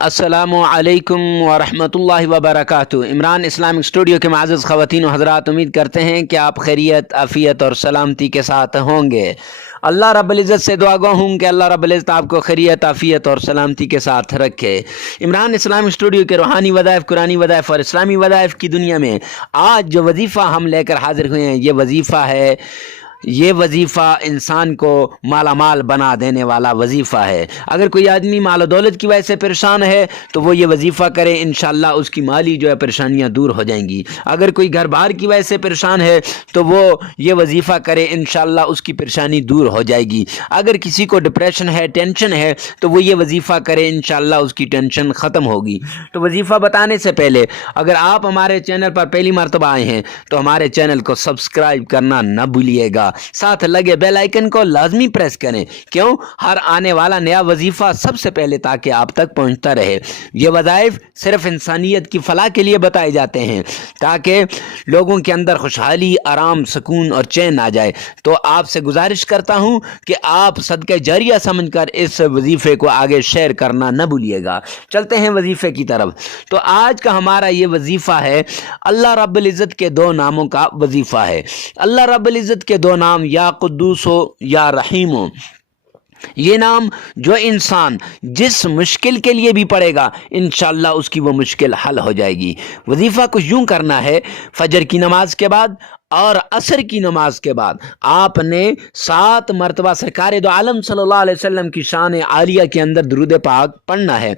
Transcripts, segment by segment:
السلام علیکم ورحمۃ اللہ وبرکاتہ۔ عمران اسلامک اسٹوڈیو کے معزز خواتین و حضرات، امید کرتے ہیں کہ آپ خیریت، عافیت اور سلامتی کے ساتھ ہوں گے۔ اللہ رب العزت سے دعا گو ہوں کہ اللہ رب العزت آپ کو خیریت، عافیت اور سلامتی کے ساتھ رکھے۔ عمران اسلامک اسٹوڈیو کے روحانی وظائف، قرآنی وظائف اور اسلامی وظائف کی دنیا میں آج جو وظیفہ ہم لے کر حاضر ہوئے ہیں، یہ وظیفہ انسان کو مالا مال بنا دینے والا وظیفہ ہے۔ اگر کوئی آدمی مال و دولت کی وجہ سے پریشان ہے تو وہ یہ وظیفہ کرے، انشاءاللہ اس کی مالی پریشانیاں دور ہو جائیں گی۔ اگر کوئی گھر بار کی وجہ سے پریشان ہے تو وہ یہ وظیفہ کرے، انشاءاللہ اس کی پریشانی دور ہو جائے گی۔ اگر کسی کو ڈپریشن ہے، ٹینشن ہے، تو وہ یہ وظیفہ کرے، انشاءاللہ اس کی ٹینشن ختم ہوگی۔ تو وظیفہ بتانے سے پہلے اگر آپ ہمارے چینل پر پہلی مرتبہ آئے ہیں تو ہمارے چینل کو سبسکرائب کرنا نہ بھولیے گا، ساتھ لگے بیل آئیکن کو لازمی پریس کریں۔ کیوں؟ ہر آنے والا نیا وظیفہ سب سے پہلے تاکہ آپ تک پہنچتا رہے۔ یہ وظائف صرف انسانیت کی فلاح کے لیے بتائے جاتے ہیں تاکہ لوگوں کے اندر خوشحالی، آرام، سکون اور چین آ جائے۔ تو آپ سے گزارش کرتا ہوں کہ آپ صدقہ جاریہ سمجھ کر اس وظیفے کو آگے شیئر کرنا نہ بھولیے گا۔ چلتے ہیں وظیفے کی طرف۔ تو آج کا ہمارا یہ وظیفہ ہے اللہ رب العزت کے دو ناموں کا وظیفہ ہے۔ اللہ رب العزت کے دو نام، یا قدوس ہو یا رحیم ہو۔ یہ نام جو انسان جس مشکل کے لیے بھی پڑھے گا، انشاءاللہ اس کی وہ مشکل حل ہو جائے گی۔ وظیفہ کو یوں کرنا ہے، فجر کی نماز کے بعد اور عصر کی نماز کے بعد آپ نے 7 مرتبہ سرکار دو عالم صلی اللہ علیہ وسلم کی شان عالیہ کے اندر درود پاک پڑھنا ہے،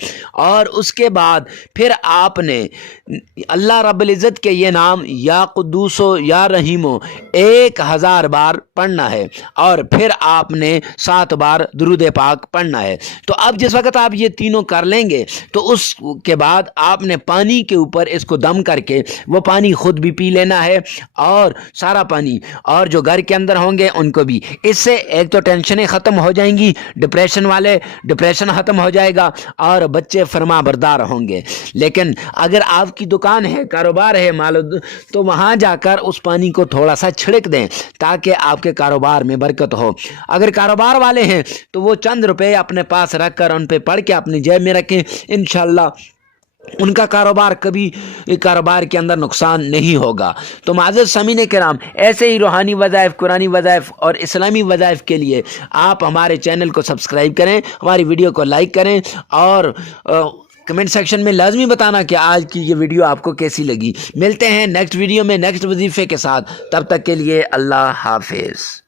اور اس کے بعد پھر آپ نے اللہ رب العزت کے یہ نام یا قدوس و یا رحیم و 1000 بار پڑھنا ہے، اور پھر آپ نے 7 بار درود پاک پڑھنا ہے۔ تو اب جس وقت آپ یہ تینوں کر لیں گے تو اس کے بعد آپ نے پانی کے اوپر اس کو دم کر کے وہ پانی خود بھی پی لینا ہے، اور سارا پانی اور جو گھر کے اندر ہوں گے ان کو بھی۔ اس سے ایک تو ٹینشنیں ختم ہو جائیں گی، ڈپریشن ختم ہو جائے گا، اور بچے فرما بردار ہوں گے۔ لیکن اگر آپ کی دکان ہے، کاروبار ہے، تو وہاں جا کر اس پانی کو تھوڑا سا چھڑک دیں تاکہ آپ کے کاروبار میں برکت ہو۔ اگر کاروبار والے ہیں تو وہ چند روپے اپنے پاس رکھ کر ان پہ پڑھ کے اپنی جیب میں رکھیں، انشاءاللہ ان کا کاروبار کے اندر نقصان نہیں ہوگا۔ تو معزز سامعین کرام، ایسے ہی روحانی وظائف، قرآنی وظائف اور اسلامی وظائف کے لیے آپ ہمارے چینل کو سبسکرائب کریں، ہماری ویڈیو کو لائک کریں، اور کمنٹ سیکشن میں لازمی بتانا کہ آج کی یہ ویڈیو آپ کو کیسی لگی۔ ملتے ہیں نیکسٹ ویڈیو میں نیکسٹ وظیفے کے ساتھ، تب تک کے لیے اللہ حافظ۔